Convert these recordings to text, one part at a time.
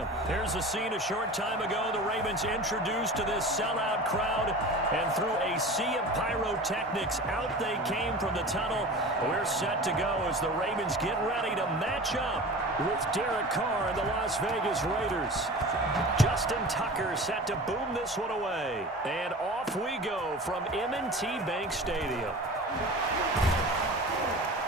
Stadium. Here's the scene a short time ago. The Ravens introduced to this sellout crowd, and through a sea of pyrotechnics, out they came from the tunnel. We're set to go as the Ravens get ready to match up with Derek Carr and the Las Vegas Raiders. Justin Tucker set to boom this one away. And off we go from M&T Bank Stadium.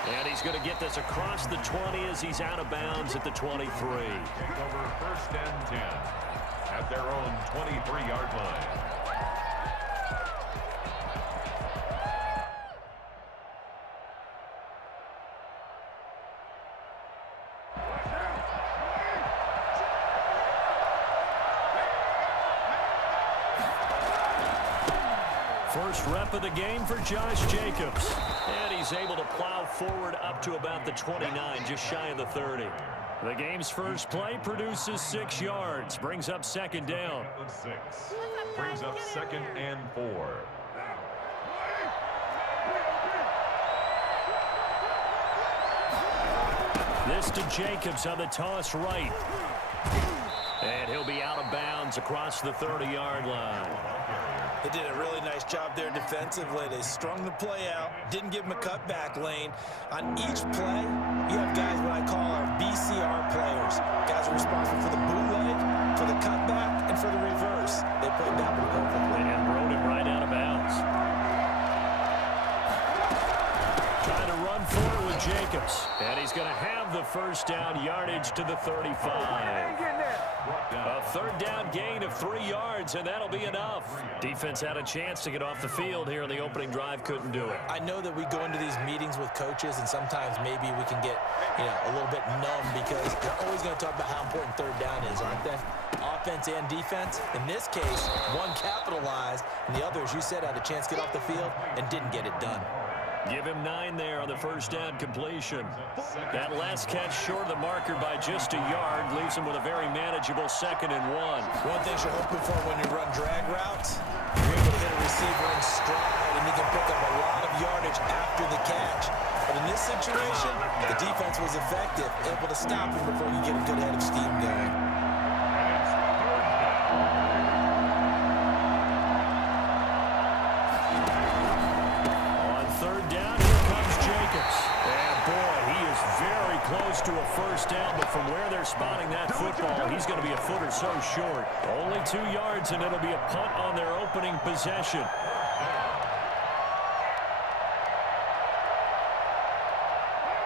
And he's going to get this across the 20 as he's out of bounds at the 23. Take over 1st and 10 at their own 23-yard line. First rep of the game for Josh Jacobs. And he's able to plow forward up to about the 29, just shy of the 30. The game's first play produces 6 yards. Brings up 2nd down. 6. Brings up 2nd and 4. This to Jacobs on the toss right. And he'll be out of bounds across the 30-yard line. They did a really nice job there defensively. They strung the play out, didn't give him a cutback lane. On each play, you have guys what I call our BCR players. Guys are responsible for the bootleg, for the cutback, and for the reverse. They played that one perfectly. And rode him right out of bounds. Trying to run forward with Jacobs. And he's going to have the first down, yardage to the 35. A 3rd down gain of 3 yards, and that'll be enough. Defense had a chance to get off the field here in the opening drive, couldn't do it. I know that we go into these meetings with coaches, and sometimes maybe we can get, a little bit numb because they're always going to talk about how important 3rd down is, aren't they? Offense and defense. In this case, one capitalized, and the other, as you said, had a chance to get off the field and didn't get it done. Give him 9 there on the first down completion. That last catch short of the marker by just a yard leaves him with a very manageable 2nd and 1. One thing you're hoping for when you run drag routes, you're able to hit a receiver in stride, and he can pick up a lot of yardage after the catch. But in this situation, the defense was effective, able to stop him before he get a good head of steam going. Close to a first down, but from where they're spotting that football, he's going to be a foot or so short. Only 2 yards, and it'll be a punt on their opening possession.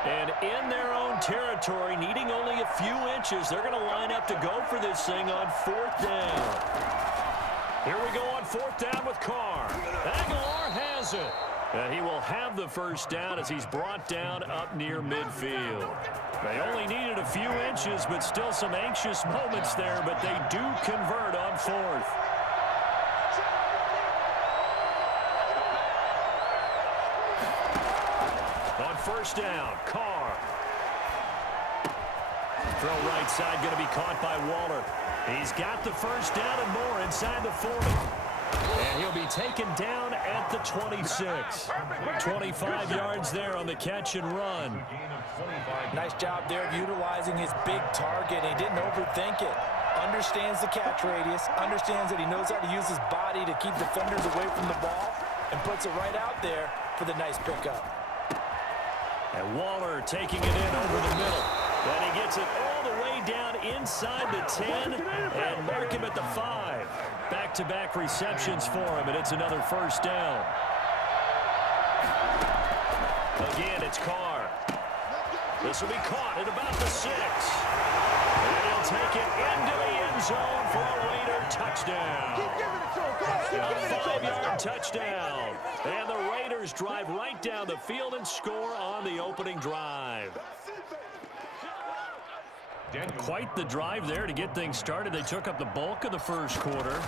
And in their own territory, needing only a few inches, they're going to line up to go for this thing on 4th down. Here we go on 4th down with Carr. Aguilar has it. He will have the first down as he's brought down up near midfield. They only needed a few inches, but still some anxious moments there, but they do convert on 4th. On 1st down, Carr. Throw right side, going to be caught by Waller. He's got the first down and more inside the 40. And he'll be taken down at the 26. 25 yards there on the catch and run. Nice job there of utilizing his big target. He didn't overthink it. Understands the catch radius. Understands that he knows how to use his body to keep defenders away from the ball. And puts it right out there for the nice pickup. And Waller taking it in over the middle. And he gets it all the way down inside the 10 and mark him at the 5. Back-to-back receptions for him, and it's another first down. Again, it's Carr. This will be caught at about the 6. And he'll take it into the end zone for a Raider touchdown. A 5-yard touchdown. And the Raiders drive right down the field and score on the opening drive. Quite the drive there to get things started. They took up the bulk of the first quarter,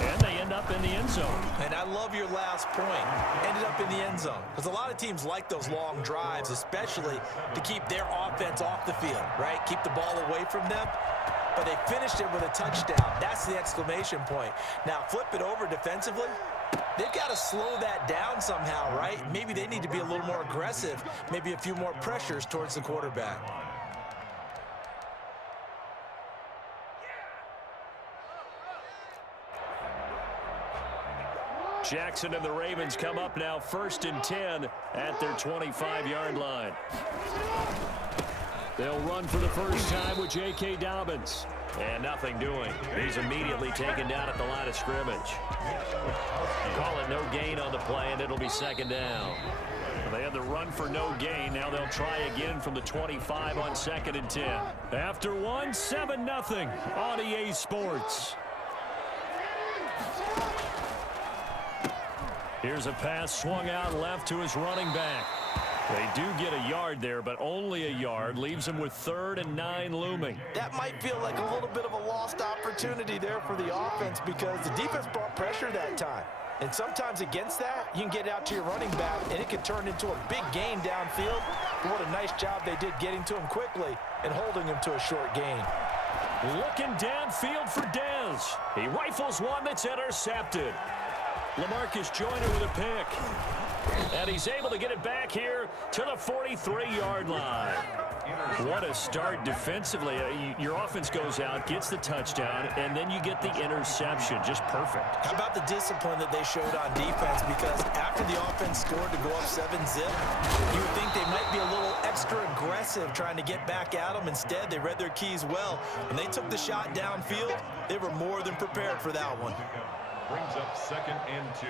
and they end up in the end zone. And I love your last point. Ended up in the end zone. Because a lot of teams like those long drives, especially to keep their offense off the field, right? Keep the ball away from them. But they finished it with a touchdown. That's the exclamation point. Now, flip it over defensively. They've got to slow that down somehow, right? Maybe they need to be a little more aggressive. Maybe a few more pressures towards the quarterback. Jackson and the Ravens come up now 1st and 10 at their 25-yard line. They'll run for the first time with J.K. Dobbins. And nothing doing. He's immediately taken down at the line of scrimmage. Call it no gain on the play, and it'll be 2nd down. They had the run for no gain. Now they'll try again from the 25 on 2nd and 10. After one, 7-0 on EA Sports. Here's a pass swung out left to his running back. They do get a yard there, but only a yard. Leaves them with 3rd and 9 looming. That might feel like a little bit of a lost opportunity there for the offense because the defense brought pressure that time. And sometimes against that, you can get out to your running back, and it can turn into a big gain downfield. But what a nice job they did getting to him quickly and holding him to a short gain. Looking downfield for Dez. He rifles one that's intercepted. LaMarcus Joyner with a pick. And he's able to get it back here to the 43-yard line. What a start defensively. Your offense goes out, gets the touchdown, and then you get the interception. Just perfect. How about the discipline that they showed on defense? Because after the offense scored to go up 7-zip, you would think they might be a little extra aggressive trying to get back at them. Instead, they read their keys well. When they took the shot downfield, they were more than prepared for that one. Brings up 2nd and 2.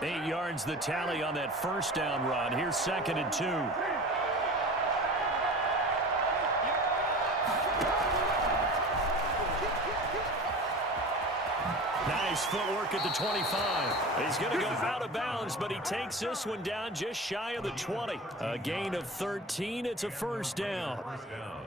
Eight yards the tally on that first down run. Here's 2nd and 2. Nice footwork at the 25. He's going to go out of bounds, but he takes this one down just shy of the 20. A gain of 13. It's a 1st down.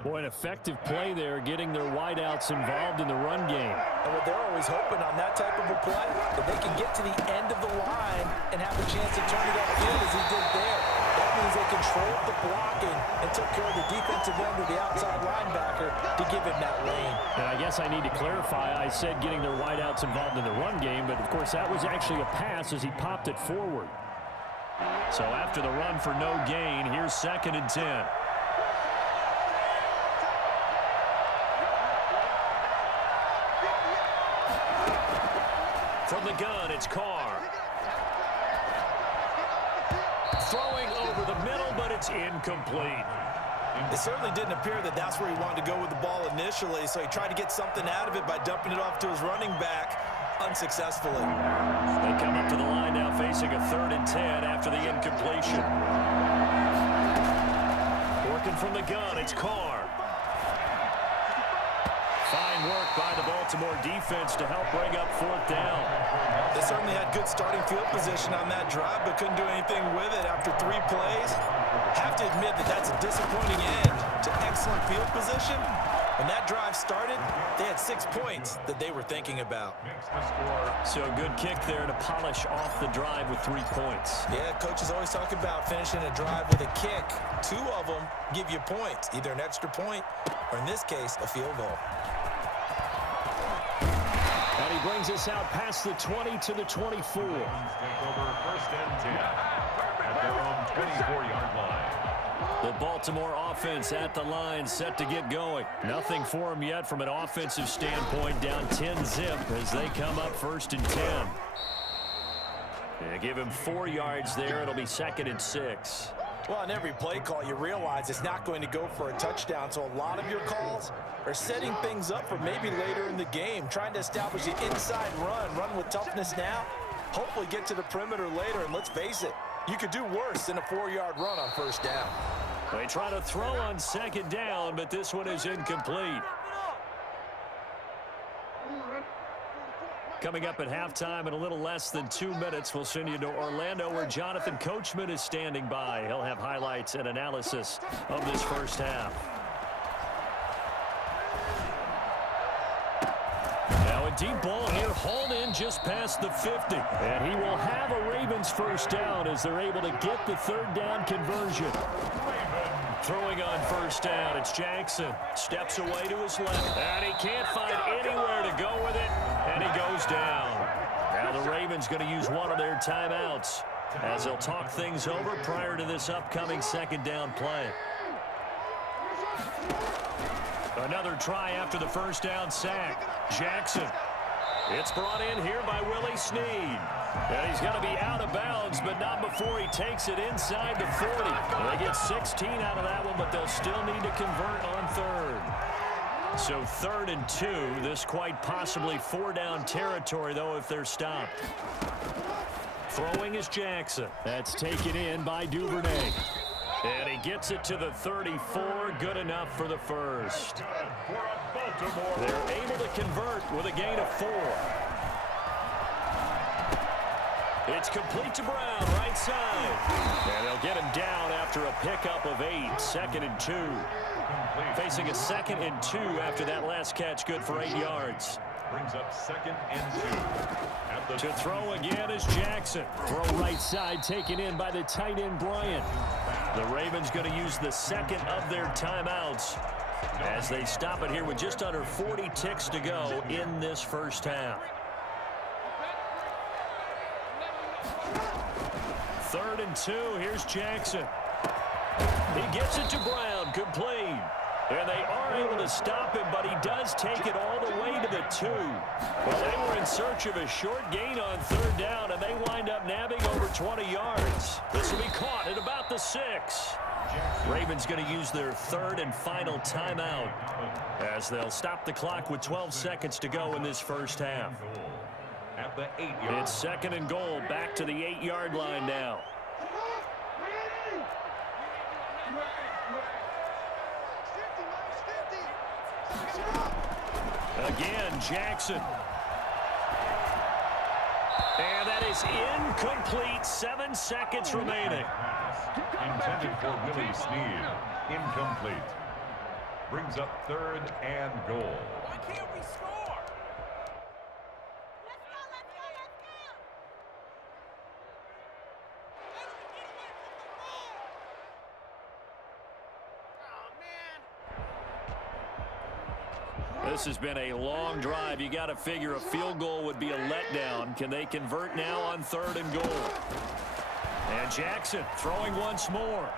Boy, an effective play there, getting their wideouts involved in the run game. And what they're always hoping on that type of a play, that they can get to the end of the line and have a chance to turn it upfield as he did there. That means they controlled the blocking and took care of the defensive end of the outside linebacker to give him that lane. And I guess I need to clarify, I said getting their wideouts involved in the run game, but of course that was actually a pass as he popped it forward. So after the run for no gain, here's 2nd and 10. From the gun, it's Carr. Throwing over the middle, but it's incomplete. It certainly didn't appear that that's where he wanted to go with the ball initially, so he tried to get something out of it by dumping it off to his running back unsuccessfully. They come up to the line now facing a 3rd and 10 after the incompletion. Working from the gun, it's Carr. Fine work by the Baltimore defense to help bring up 4th down. They certainly had good starting field position on that drive, but couldn't do anything with it after 3 plays. Have to admit that that's a disappointing end to excellent field position. When that drive started, they had 6 points that they were thinking about. So a good kick there to polish off the drive with 3 points. Yeah, coaches always talk about finishing a drive with a kick. 2 of them give you points, either an extra point or, in this case, a field goal. And he brings us out past the 20 to the 24. Take over 1st and 10 at their own 24-yard line. The Baltimore offense at the line, set to get going. Nothing for them yet from an offensive standpoint, down 10-zip as they come up 1st and 10. They give him 4 yards there. It'll be 2nd and 6. Well, on every play call, you realize it's not going to go for a touchdown, so a lot of your calls are setting things up for maybe later in the game, trying to establish the inside run with toughness now, hopefully get to the perimeter later, and let's face it, you could do worse than a 4-yard run on 1st down. They try to throw on 2nd down, but this one is incomplete. Coming up at halftime in a little less than 2 minutes, we'll send you to Orlando where Jonathan Coachman is standing by. He'll have highlights and analysis of this first half. Now a deep ball here, hauled in just past the 50. And he will have a Ravens first down as they're able to get the 3rd down conversion. Throwing on 1st down, it's Jackson. Steps away to his left, and he can't find anywhere to go with it, and he goes down. Now the Ravens going to use one of their timeouts. as they'll talk things over prior to this upcoming second down play. Another try after the first down sack. Jackson. It's brought in here by Willie Snead. And he's going to be out of bounds, but not before he takes it inside the 40. Well, they get 16 out of that one, but they'll still need to convert on third. So 3rd and 2. This quite possibly 4-down territory, though, if they're stopped. Throwing is Jackson. That's taken in by Duvernay. And he gets it to the 34. Good enough for the first. They're able to convert with a gain of 4. It's complete to Brown, right side. And they'll get him down after a pickup of 8. 2nd and 2. Facing a 2nd and 2 after that last catch, good for 8 yards. Brings up 2nd and 2. To throw again is Jackson. Throw right side, taken in by the tight end, Bryant. The Ravens going to use the 2nd of their timeouts as they stop it here with just under 40 ticks to go in this first half. 3rd and 2. Here's Jackson. He gets it to Brown. Complete. And they are able to stop him, but he does take it all the way to the 2. Well, they were in search of a short gain on 3rd down, and they wind up nabbing over 20 yards. This will be caught at about the 6. Ravens going to use their 3rd and final timeout as they'll stop the clock with 12 seconds to go in this first half. At the 8-yard. It's 2nd and goal, back to the 8-yard line now. Again, Jackson. And that is incomplete. 7 seconds remaining. Intended for Willie Snead. Incomplete. Brings up 3rd and goal. Why can't we score? This has been a long drive. You got to figure a field goal would be a letdown. Can they convert now on 3rd and goal? And Jackson throwing once more.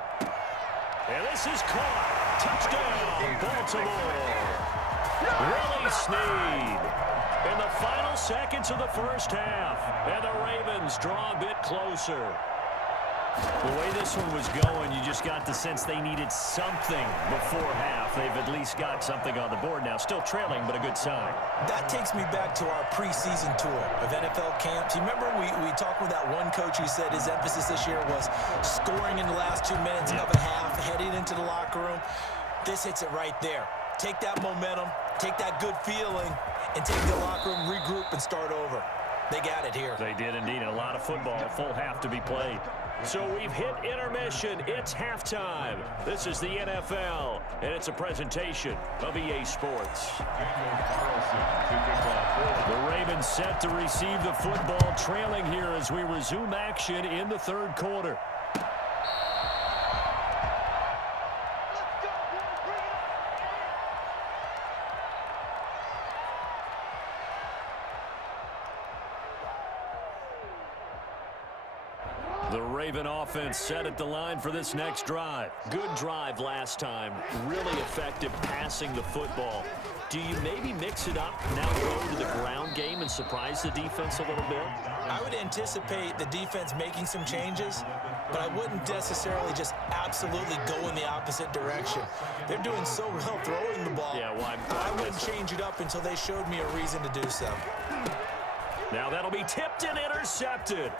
And this is caught. Touchdown, Baltimore. Willie Snead in the final seconds of the first half. And the Ravens draw a bit closer. The way this one was going, you just got the sense they needed something before half. They've at least got something on the board now. Still trailing, but a good sign. That takes me back to our preseason tour of NFL camps. You remember we talked with that one coach who said his emphasis this year was scoring in the last 2 minutes of a half, heading into the locker room. This hits it right there. Take that momentum, take that good feeling, and take the locker room, regroup, and start over. They got it here. They did indeed. And a lot of football, a full half to be played. So we've hit intermission. It's halftime. This is the NFL, and it's a presentation of EA Sports. The Ravens set to receive the football, trailing here as we resume action in the 3rd quarter. The Raven offense set at the line for this next drive. Good drive last time. Really effective passing the football. Do you maybe mix it up, now go to the ground game and surprise the defense a little bit? I would anticipate the defense making some changes, but I wouldn't necessarily just absolutely go in the opposite direction. They're doing so well throwing the ball. Yeah, well, I wouldn't change it up until they showed me a reason to do so. Now that'll be tipped and intercepted.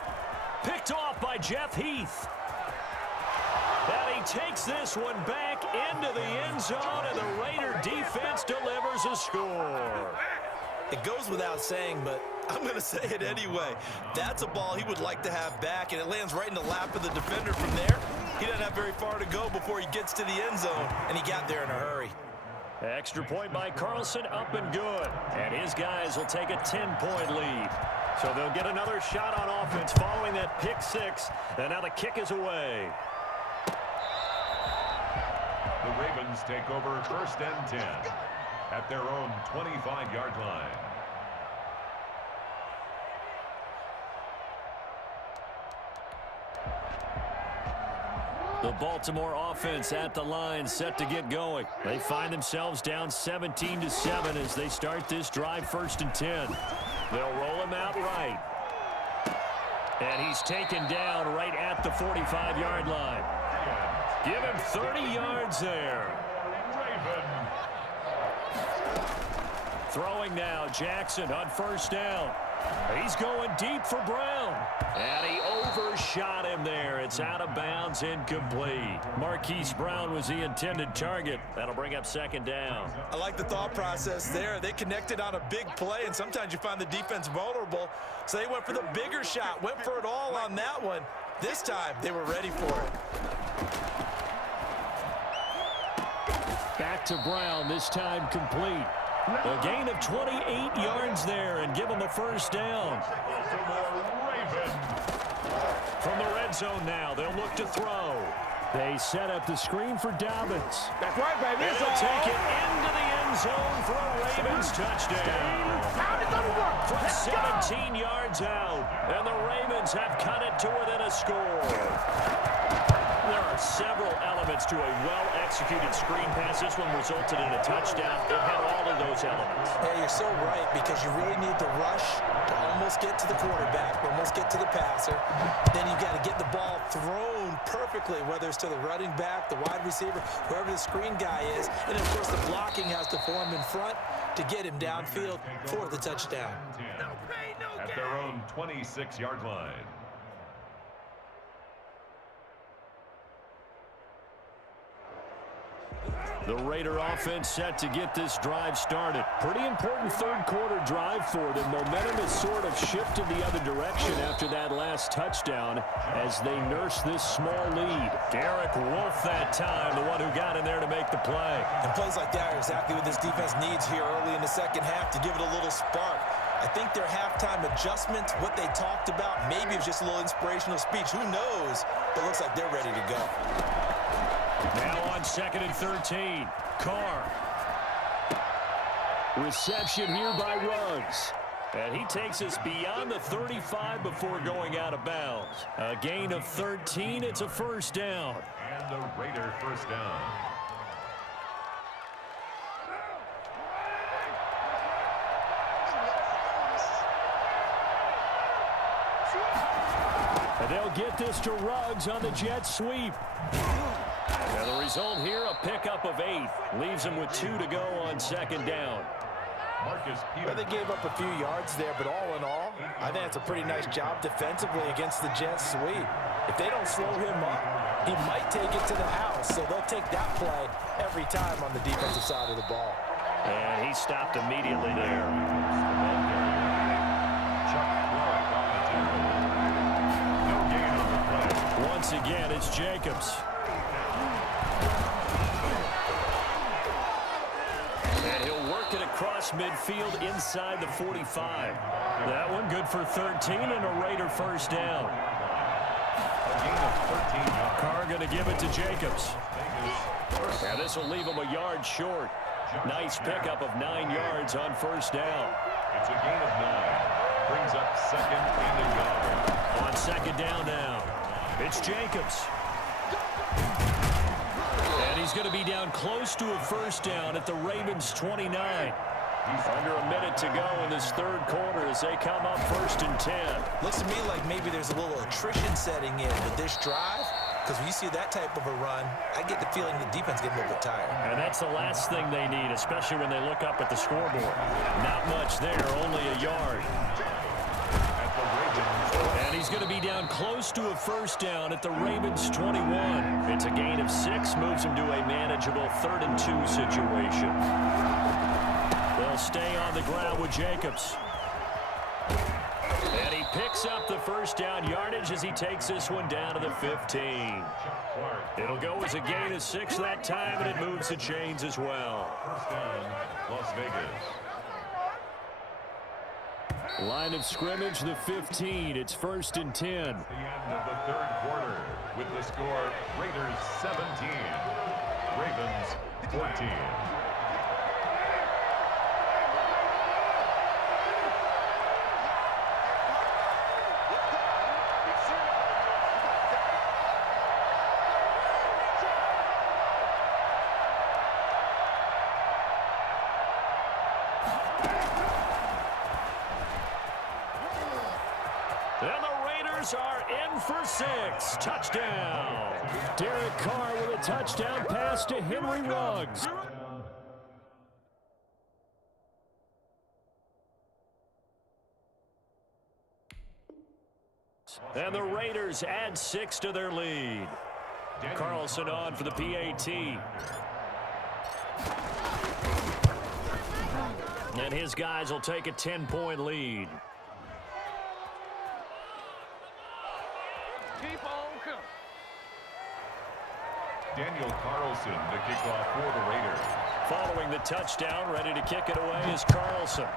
Picked off by Jeff Heath. And he takes this one back into the end zone, and the Raider defense delivers a score. It goes without saying, but I'm going to say it anyway. That's a ball he would like to have back, and it lands right in the lap of the defender from there. He doesn't have very far to go before he gets to the end zone, and he got there in a hurry. Extra point by Carlson, up and good. And his guys will take a 10-point lead. So they'll get another shot on offense following that pick 6. And now the kick is away. The Ravens take over 1st and 10 at their own 25-yard line. The Baltimore offense at the line, set to get going. They find themselves down 17-7 as they start this drive, 1st and 10. They'll roll him out right. And he's taken down right at the 45-yard line. Give him 30 yards there. Throwing now, Jackson on 1st down. He's going deep for Brown. And he overshot him there. It's out of bounds, incomplete. Marquise Brown was the intended target. That'll bring up 2nd down. I like the thought process there. They connected on a big play, and sometimes you find the defense vulnerable. So they went for the bigger shot, went for it all on that one. This time, they were ready for it. Back to Brown, this time complete. A gain of 28 yards there and give him a 1st down. From the red zone now, they'll look to throw. They set up the screen for Dobbins. That's right, baby. And he'll take it into the end zone for a Ravens touchdown. From 17 yards out, and the Ravens have cut it to within a score. There are several elements to a well-executed screen pass. This one resulted in a touchdown. It had all of those elements. Yeah, you're so right, because you really need the rush to almost get to the quarterback, almost get to the passer. Then you've got to get the ball thrown perfectly, whether it's to the running back, the wide receiver, whoever the screen guy is. And, of course, the blocking has to form in front to get him downfield for the touchdown. At their own 26-yard line. The Raider offense set to get this drive started. Pretty important 3rd quarter drive for them. Momentum has sort of shifted the other direction after that last touchdown as they nurse this small lead. Derek Wolfe that time, the one who got in there to make the play. And plays like that are exactly what this defense needs here early in the 2nd half to give it a little spark. I think their halftime adjustment, what they talked about, maybe it was just a little inspirational speech. Who knows? But it looks like they're ready to go. Now on 2nd and 13. Carr. Reception here by Ruggs. And he takes us beyond the 35 before going out of bounds. A gain of 13. It's a 1st down. And the Raider 1st down. And they'll get this to Ruggs on the jet sweep. And the result here, a pickup of 8. Leaves him with 2 to go on 2nd down. Well, they gave up a few yards there, but all in all, I think it's a pretty nice job defensively against the jet sweep. If they don't slow him up, he might take it to the house, so they'll take that play every time on the defensive side of the ball. And he stopped immediately there. Once again, it's Jacobs. And he'll work it across midfield inside the 45. That one good for 13 and a Raider 1st down. Carr going to give it to Jacobs. Now this will leave him a yard short. Nice pickup of 9 yards on 1st down. It's a gain of 9. Brings up 2nd and a yard. On 2nd down now. It's Jacobs. And he's going to be down close to a 1st down at the Ravens 29. Under a minute to go in this 3rd quarter as they come up 1st and 10. Looks to me like maybe there's a little attrition setting in with this drive, because when you see that type of a run, I get the feeling the defense getting a little bit tired. And that's the last thing they need, especially when they look up at the scoreboard. Not much there, only a yard. And he's going to be down close to a 1st down at the Ravens 21. It's a gain of 6, moves him to a manageable 3rd and 2 situation. They'll stay on the ground with Jacobs. And he picks up the 1st down yardage as he takes this one down to the 15. It'll go as a gain of 6 that time, and it moves the chains as well. 1st down, Las Vegas. Line of scrimmage, the 15. It's 1st and 10. The end of the 3rd quarter with the score Raiders 17, Ravens 14. And the Raiders are in for 6. Touchdown. Derek Carr with a touchdown pass to Henry Ruggs. And the Raiders add 6 to their lead. Carlson on for the PAT. And his guys will take a 10-point lead. Keep on coming. Daniel Carlson to kick off for the Raiders. Following the touchdown, ready to kick it away is Carlson.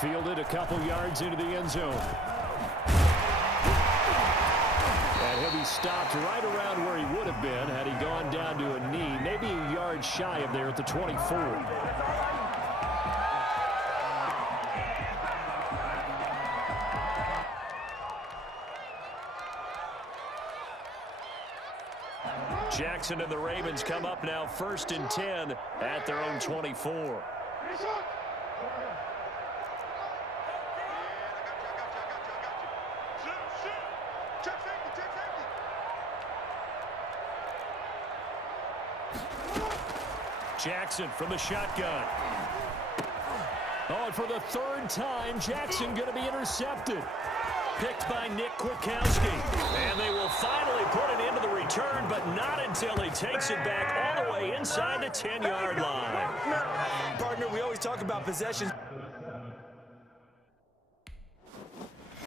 Fielded a couple yards into the end zone. And he'll be stopped right around where he would have been had he gone down to a knee, maybe a yard shy of there at the 24. Jackson and the Ravens come up now 1st and 10 at their own 24. Jackson from the shotgun. Oh, and for the 3rd time, Jackson going to be intercepted. Picked by Nick Kwiatkowski. And they will finally put it into the return, but not until he takes it back all the way inside the 10-yard line. Partner, we always talk about possessions.